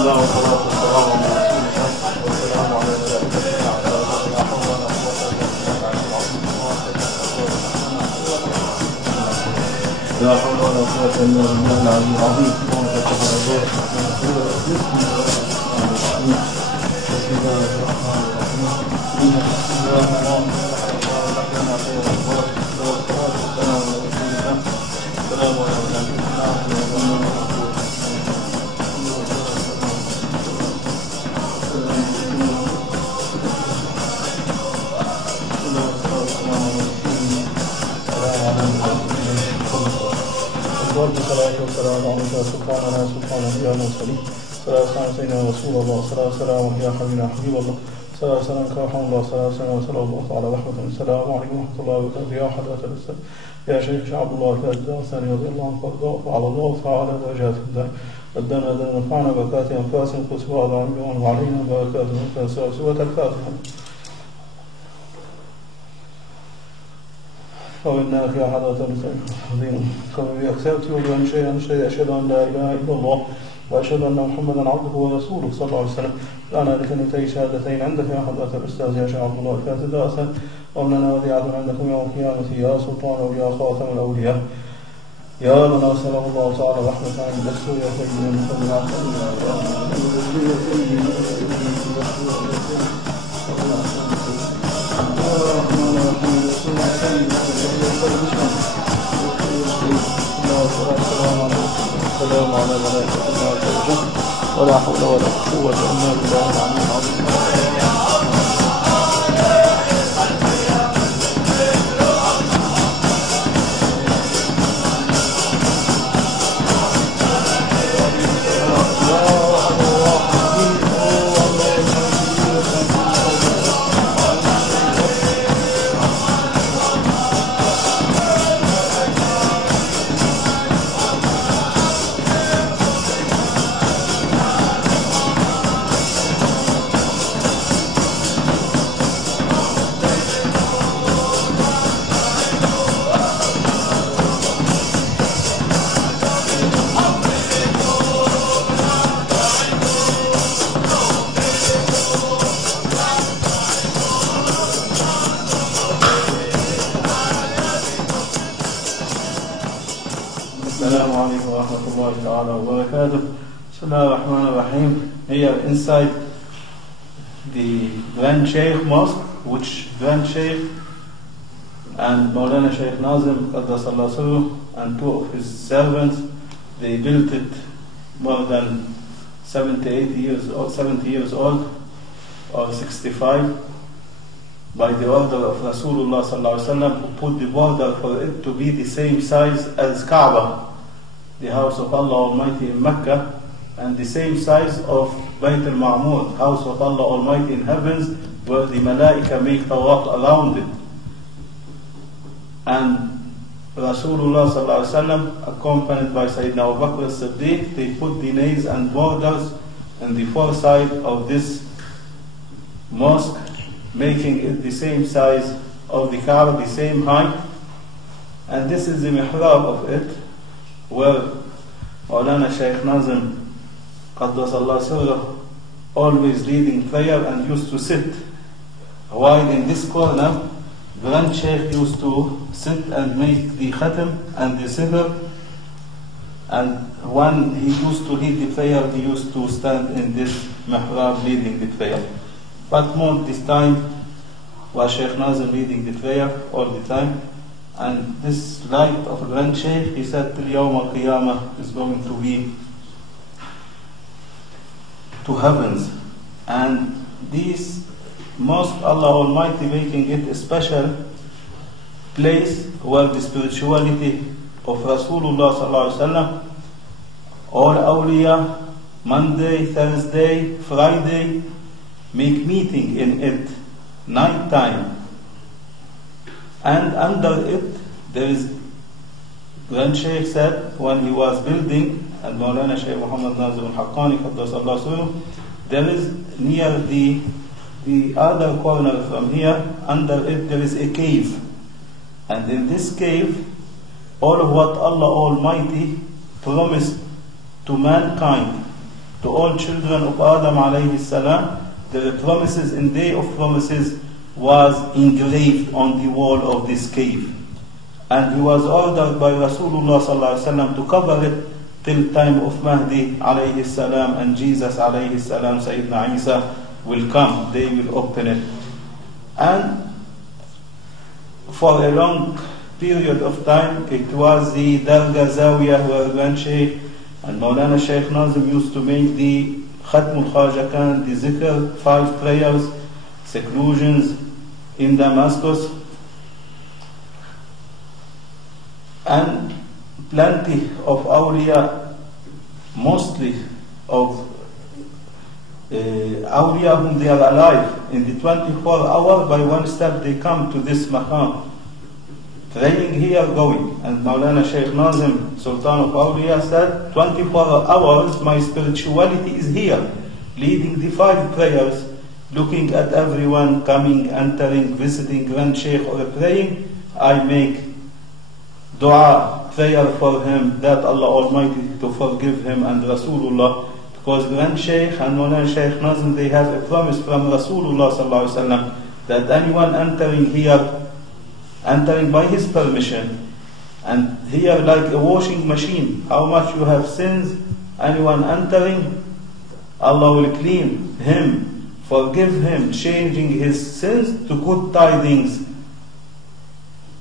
الله والصلاة والسلام على رسول الله والسلام على ملائكته لا حول ولا قوة إلا بالله العلي العظيم. بسم الله الرحمن الرحيم. والصلاة والسلام على سبحان الله سبحان الله المرسلين. صلاة والسلام سيدنا رسول الله. صلاة والسلام يا حبيبنا حبيب الله. صلاة والسلام كرحم الله. صلاة والسلام وصلى الله على رحمة. السلام عليكم ورحمة الله وبركاته. يا حضرة الأستاذ يا شيخ عبد-Llah الثاني رضي الله عنه وعلى الله وعلى درجات الله قدمنا لنا نفعنا بركاته أنفاس قدس وعلى عنه وعلينا بركاته أنفاس سورة الفاتحة. وإنك يا حضرة الأستاذ كما أكسبت وأن شيئا أشهد أن لا إله إلا الله وأشهد أن محمدا عبده ورسوله صلى الله عليه وسلم. لنا لكلمتي شهادتين عندك يا حضرة الأستاذ يا شيخ عبد-Llah الفاتح رأسا ومننا وذيعة عندكم يوم القيامة يا سلطان ويا خاتم الأولياء يا من أرسله الله تعالى رحمة عند السوء يا سيدنا محمد السلام على ملائكة الله ولا حول ولا قوة إلا بالله العلي العظيم. السلام عليكم ورحمة الله تعالى وبركاته. بسم الله الرحمن الرحيم. Here inside the Grand Sheikh Mosque, which Grand Sheikh and Maulana Sheikh Nazim Qaddasallahu Sirruh and two of his servants, they built it more than 70 years old or 65 by the order of Rasulullah Sallallahu Alaihi Wasallam, who put the border for it to be the same size as Kaaba, the house of Allah Almighty in Mecca, and the same size of Bayt al-Ma'mur, house of Allah Almighty in heavens, where the Malaika make tawaf around it. And Rasulullah Sallallahu Alaihi Wasallam, accompanied by Sayyidina Abu Bakr as-Siddiq, they put the nails and borders on the four sides of this mosque, making it the same size of the Kaaba, the same height. And this is the mihrab of it, where Maulana Sheikh Nazim Qaddasallahu Sirruh always leading prayer and used to sit, while in this corner Grand Sheikh used to sit and make the khatam and the sihr, and when he used to lead the prayer, he used to stand in this mihrab leading the prayer. But more this time was Sheikh Nazim leading the prayer all the time. And this light of Grand Sheikh, he said, till Yawm al-Qiyamah is going to be to heavens. And this mosque, Allah Almighty making it a special place where the spirituality of Rasulullah Sallallahu Alaihi Wasallam, all awliya, Monday, Thursday, Friday, make meeting in it, night time. And under it, there is, Grand Sheikh said, when he was building, and Maulana Sheikh Muhammad Nazim al-Haqqani Qaddasallahu Sirruh, there is near the other corner from here, under it there is a cave. And in this cave, all of what Allah Almighty promised to mankind to all children of Adam alayhi salam, the promises in Day of Promises was engraved on the wall of this cave. And he was ordered by Rasulullah sallallahu alaihi wasallam to cover it till time of Mahdi alayhi salam and Jesus alayhi salam, Sayyidina Isa will come. They will open it. And for a long period of time, it was the Darga Zawiyah where Grand Sheikh and Maulana Sheikh Nazim used to make the Khatmul Khaja Khan, the Zikr, 5 prayers, seclusions in Damascus, and plenty of awliya, mostly of awliya whom they are alive. In the 24 hours, by one step they come to this maqam, praying here, going. And Maulana Sheikh Nazim, Sultan of Awliya, said, 24 hours my spirituality is here, leading the 5 prayers, looking at everyone coming, entering, visiting Grand Sheikh or praying. I make dua, prayer for him, that Allah Almighty to forgive him and Rasulullah. Because Grand Sheikh and Maulana Sheikh Nazim, they have a promise from Rasulullah sallallahu alaihi wasallam that anyone entering here, entering by his permission, and here like a washing machine, how much you have sins, anyone entering, Allah will clean him, forgive him, changing his sins to good tidings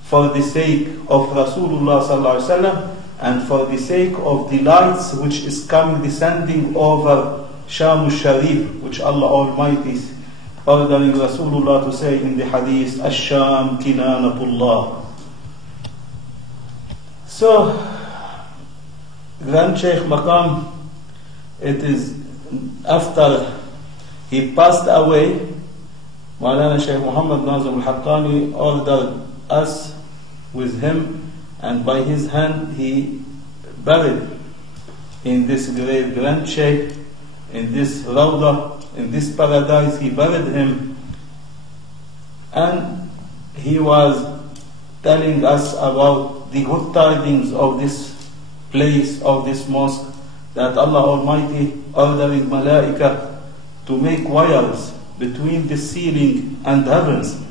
for the sake of Rasulullah sallallahu alaihi wasallam, and for the sake of the lights which is coming, descending over Sham Sharif, which Allah Almighty is ordering Rasulullah to say in the hadith, Ash-Sham Kinanatullah. So, Grand Sheikh Maqam, it is after he passed away, Maulana Sheikh Muhammad Nazim al-Haqqani ordered us with him, and by his hand he buried in this grave Grand Sheikh, in this Rawdah, in this paradise. He buried him, and he was telling us about the good tidings of this place, of this mosque, that Allah Almighty ordering malaika to make wires between the ceiling and heavens.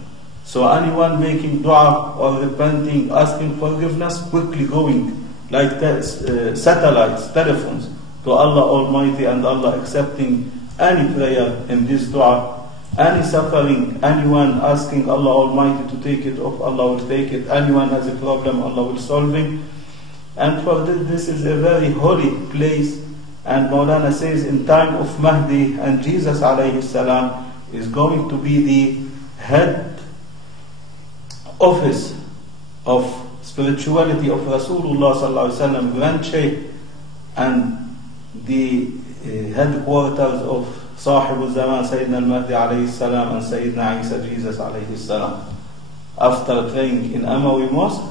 So anyone making dua or repenting, asking forgiveness, quickly going like satellites, telephones to Allah Almighty, and Allah accepting any prayer in this dua. Any suffering, anyone asking Allah Almighty to take it off, Allah will take it. Anyone has a problem, Allah will solve it. And for this is a very holy place. And Maulana says in time of Mahdi and Jesus alayhi salam is going to be the head office of spirituality of Rasulullah sallallahu alaihi wasallam, Grand Sheikh, and the headquarters of Sahib al-Zaman, Sayyidina al-Mahdi alayhi salam, and Sayyidina Isa, Jesus alayhi salam. After praying in Amawi Mosque,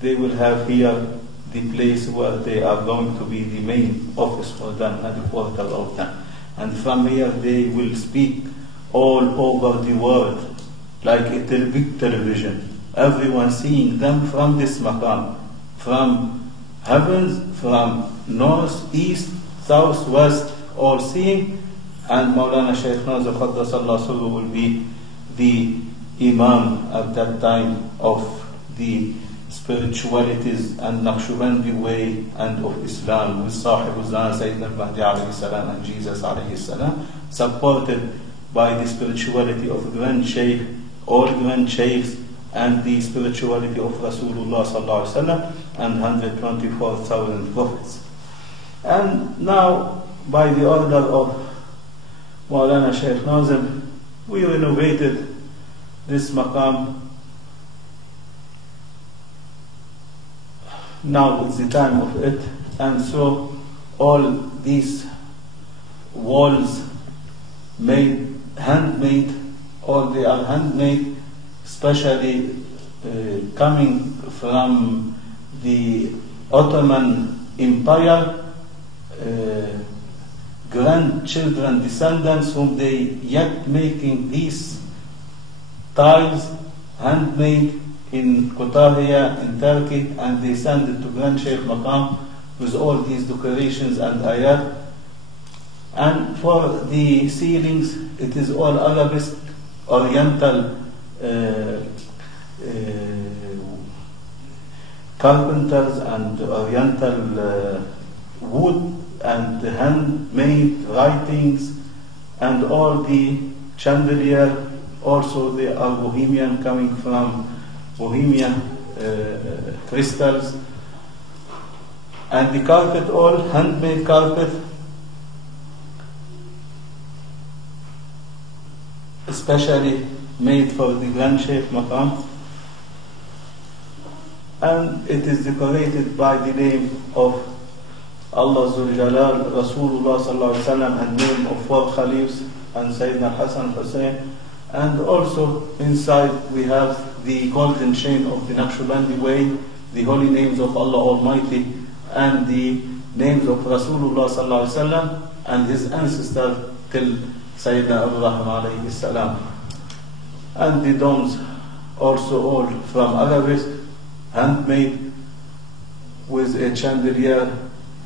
they will have here the place where they are going to be the main office for them, headquarters of them. And from here they will speak all over the world like a big television. Everyone seeing them from this maqam, from heavens, from north, east, south, west, all seeing. And Maulana Shaykh Nazir Qaddasallahu Sirruhu will be the Imam at that time of the spiritualities and Naqshbandi way and of Islam, with Sahib al-Zaman Sayyidina al-Mahdi alayhi salam and Jesus alayhi salam, supported by the spirituality of Grand Sheikh, all Grand Sheikhs, and the spirituality of Rasulullah sallallahu alaihi wasallam and 124,000 prophets. And now, by the order of Maulana Shaykh Nazim, we renovated this maqam. Now it's the time of it, and so all these walls handmade, or they are handmade, especially coming from the Ottoman Empire, grandchildren, descendants, whom they yet making these tiles handmade in Qutahiya in Turkey, and they send it to Grand Sheikh Maqam with all these decorations and ayat. And for the ceilings, it is all Arabic, Oriental carpenters and Oriental wood and handmade writings, and all the chandelier also they are Bohemian, coming from Bohemia crystals, and the carpet all handmade carpet, especially made for the Grand Sheikh Maqam, and it is decorated by the name of Allah Zul Jalal, Rasulullah Sallallahu Alaihi Wasallam, and name of 4 Khalifs and Sayyidina Hassan Hussein. And also inside we have the golden chain of the Naqshbandi way, the holy names of Allah Almighty, and the names of Rasulullah Sallallahu Alaihi Wasallam and his ancestor till Sayyidina Abraham alayhi salam. And the domes also all from Arabic, handmade, with a chandelier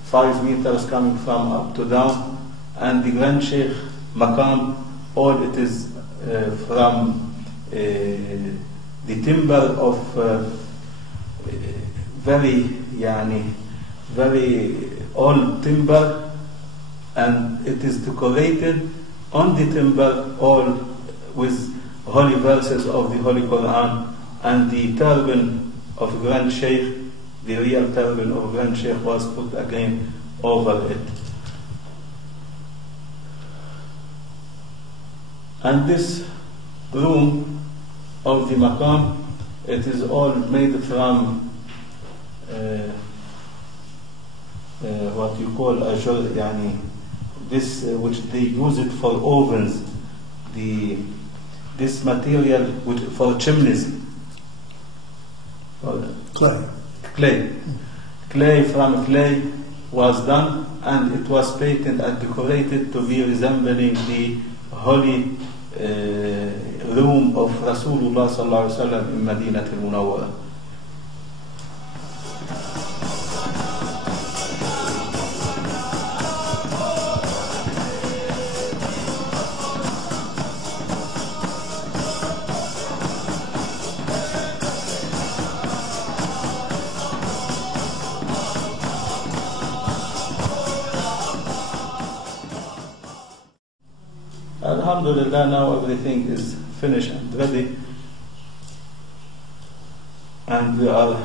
5 meters coming from up to down. And the Grand Sheikh Maqam, all it is from the timber of very old timber, and it is decorated on the timber all with holy verses of the Holy Quran, and the turban of Grand Sheikh, the real turban of Grand Sheikh, was put again over it. And this room of the Maqam, it is all made from what you call ajur, this which they use it for ovens, this material which, for chimneys, clay from clay was done, and it was painted and decorated to be resembling the holy room of Rasulullah Sallallahu Alaihi Wasallam in Madinah al-Munawwara. Alhamdulillah, now everything is finished and ready, and we are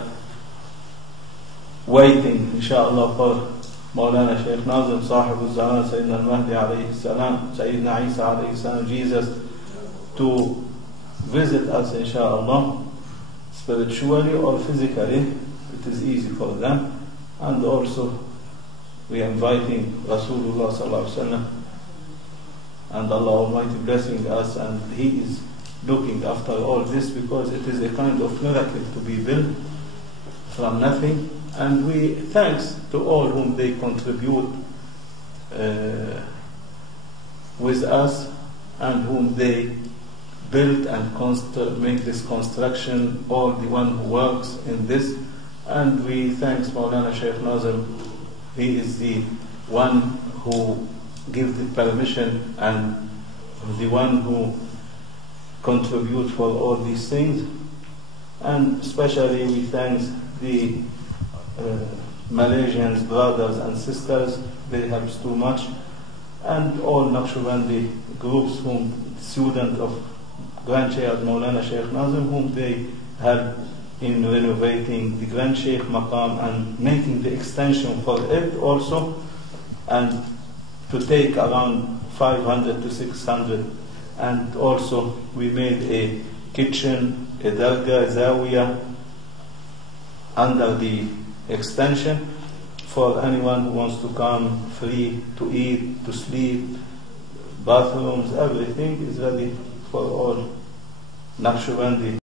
waiting, inshallah, for Maulana Sheikh Nazim, Sahib al-Zaman, Sayyidina al-Mahdi alayhi salam, Sayyidina Isa alayhi salam, Jesus, to visit us, inshallah, spiritually or physically. It is easy for them. And also we are inviting Rasulullah Sallallahu Alaihi Wasallam, and Allah Almighty blessing us, and He is looking after all this, because it is a kind of miracle to be built from nothing. And we thanks to all whom they contribute with us, and whom they build and make this construction, all the one who works in this. And we thanks Maulana Sheikh Nazim. He is the one who give the permission and the one who contribute for all these things. And especially we thank the Malaysians, brothers and sisters, they help too much, and all Naqshbandi groups whom student of Grand Sheikh Maulana Sheikh Nazim, whom they help in renovating the Grand Sheikh Maqam and making the extension for it also, and to take around 500 to 600. And also we made a kitchen, a dargah, zawiya under the extension for anyone who wants to come free to eat, to sleep, bathrooms, everything is ready for all Naqshbandi.